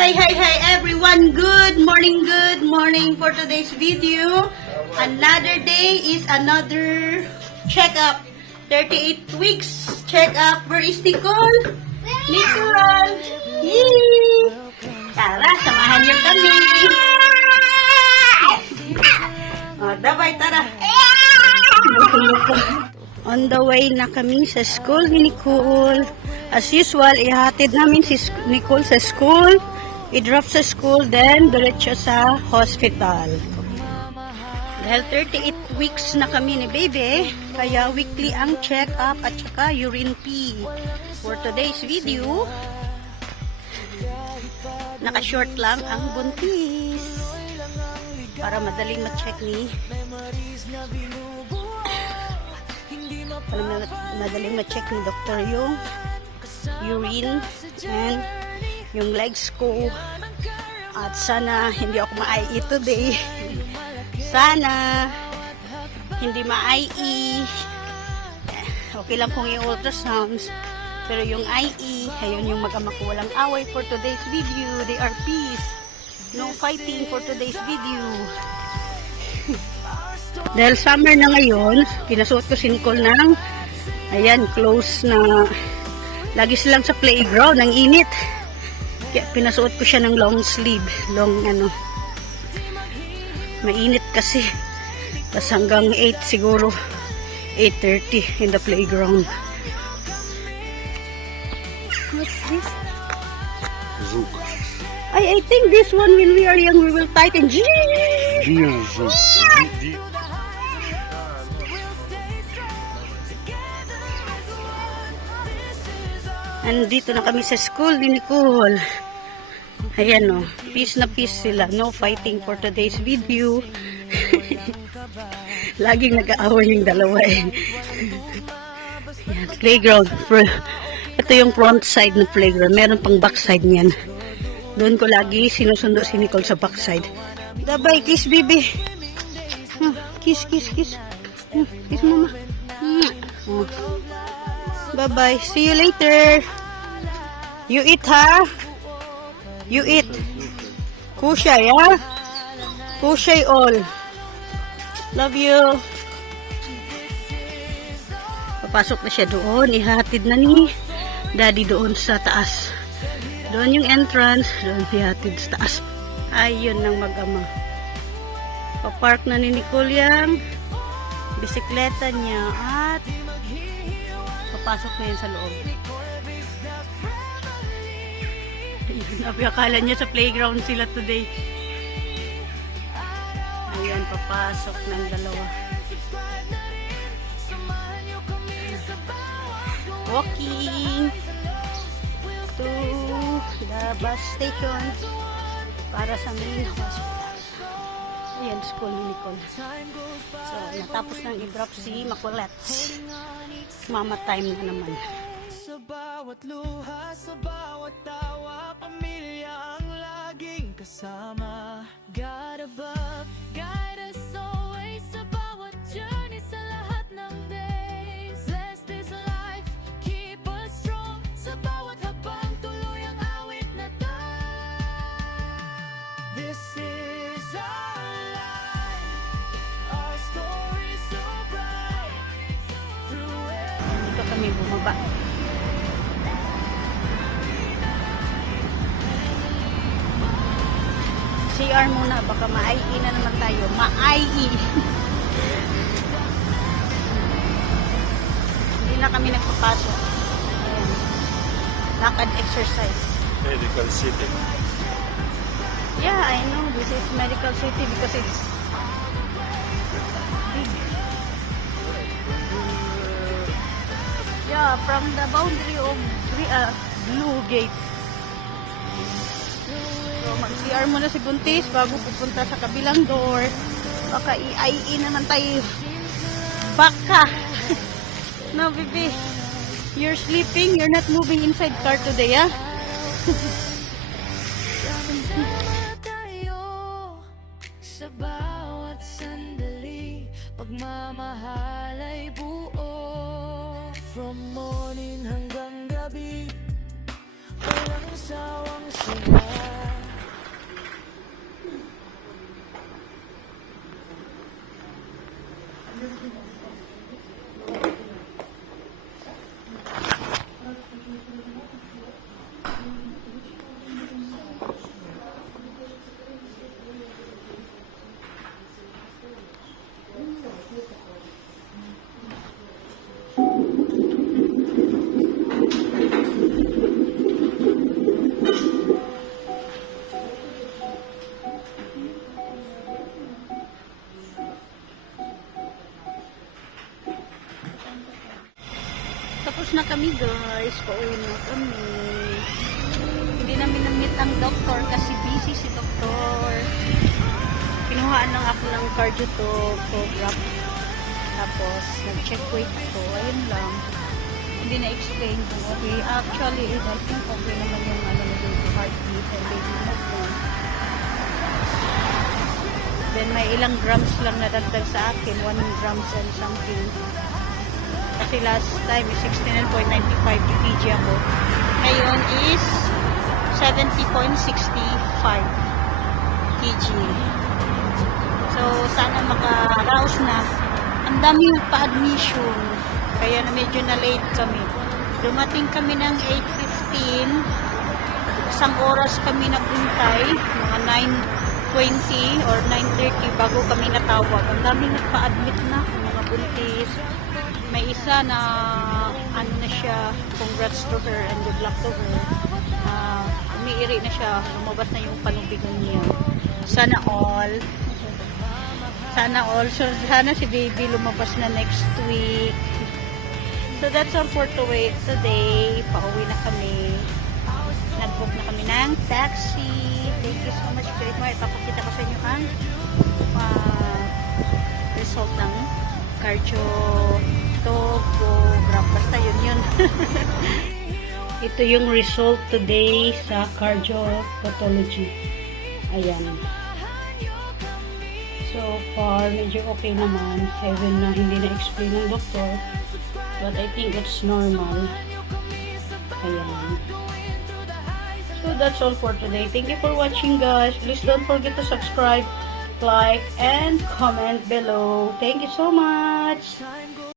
Hi everyone. Good morning for today's video. Another day is another checkup. 38 weeks checkup. Where is Nicole? Nicole! Yee! Tara, samahan niyo kami. Dabay, tara. On the way na kami sa school ni Nicole. As usual, ihatid namin si Nicole sa school. I-drop sa school, then diretso sa hospital. Dahil 38 weeks na kami ni baby, kaya weekly ang check-up at saka urine pee. For today's video, naka-short lang ang buntis. Para madaling ma-check ni doktor yung urine and yung legs ko. At sana hindi ako ma-IE today. Sana hindi ma-IE. Okay lang kung i-ultrasounds. Pero yung IE, ayun yung mag-ama ko walang away for today's video. They are peace. No fighting for today's video. Dahil summer na ngayon, pinasuot ko si Nicole ng ayan, clothes na lagi silang sa playground, ang init. Kaya pinasuot ko siya ng long sleeve, mainit kasi. Tas hanggang 8 siguro, 8:30 in the playground. What's this? Zouk. I think this one when we are young we will tighten. Zouk. Andito na kami sa school ni Nicole. Ayan o, peace na peace sila. No fighting for today's video. Laging nag-aaway yung dalawa eh. Ayan, playground. Ito yung front side ng playground. Meron pang back side niyan. Doon ko lagi sinusundo si Nicole sa back side. Bye-bye, kiss baby. Kiss. Kiss mama. Bye-bye. See you later. You eat, ha? You eat. Kushay, ha? Kushay all. Love you. Papasok na siya doon. Ihatid na ni Daddy doon sa taas. Doon yung entrance. Doon ihatid sa taas. Ayun ng mag-ama. Papark na ni Nicole yung bisikleta niya at papasok na yun sa loob. Ayun, akala niya sa playground sila today. Ayan, papasok ng dalawa. Walking to the bus station para sa main hospital. Ayan, school ni Nicole. So, natapos nang i-drop si Makulat. Mama time na naman. Sa bawat luha, sa bawat tawa, pamilya ang laging kasama. God above, guide us always sa bawat journey, sa lahat ng days. Bless this life, keep us strong. Sa bawat habang tuloy ang awit na tayo. This is our life, our story so bright. Through it. Dito kami bumaba. CR muna, baka ma-IE na naman tayo. Ma-IE. Hindi na kami nagpapasok. Ayan. Lakad exercise. Medical city. Yeah, I know. This is medical city because it's big. Yeah, from the boundary of Blue Gate. So, mag-CR muna si Buntis bago pupunta sa kabilang door. Baka i-IE naman tayo. Baka. No, baby. You're sleeping. You're not moving inside car today, ah? Sa bawat sandali, pagmamahal ay buo. From morning hanggang gabi, walang sawang saya. Tapos na kami guys. Pauwi na kami. Hindi namin na-meet ang doktor kasi busy si doktor. Kinuhaan lang ako ng cardio to program. Tapos, nag-check weight ako. Ayun lang. Hindi na-explain kung okay. Actually, I think okay naman yung baby heartbeat and baby movement. Then, may ilang grams lang nadagdag sa akin. 1 grams and something. Kasi last time, 69.95 kg ako. Ngayon is 70.65 kg. So, sana maka-rouse na. Ang dami pa-admission. Kaya na medyo na late kami. Dumating kami ng 8:15. Isang oras kami naguntay. Mga 9:20 or 9:30 bago kami natawag. Ang dami nagpa-admit na. Mga buntis. May isa na ano na siya. Congrats to her and good luck to her. Umiiri na siya. Lumabas na yung panubigan niya. Sana all. So, sana si baby lumabas na next week. So, that's all for today. Pauwi na kami. Nag-book na kami ng taxi. Thank you so much. Ipapakita ko sa inyo ang result ng cardiogram. Basta yun. Ito yung result today sa cardiopathology. Ayan. So far, medyo okay naman. Even na hindi na-explain ng doktor. But I think it's normal. Ayan. So that's all for today. Thank you for watching guys. Please don't forget to subscribe, like, and comment below. Thank you so much.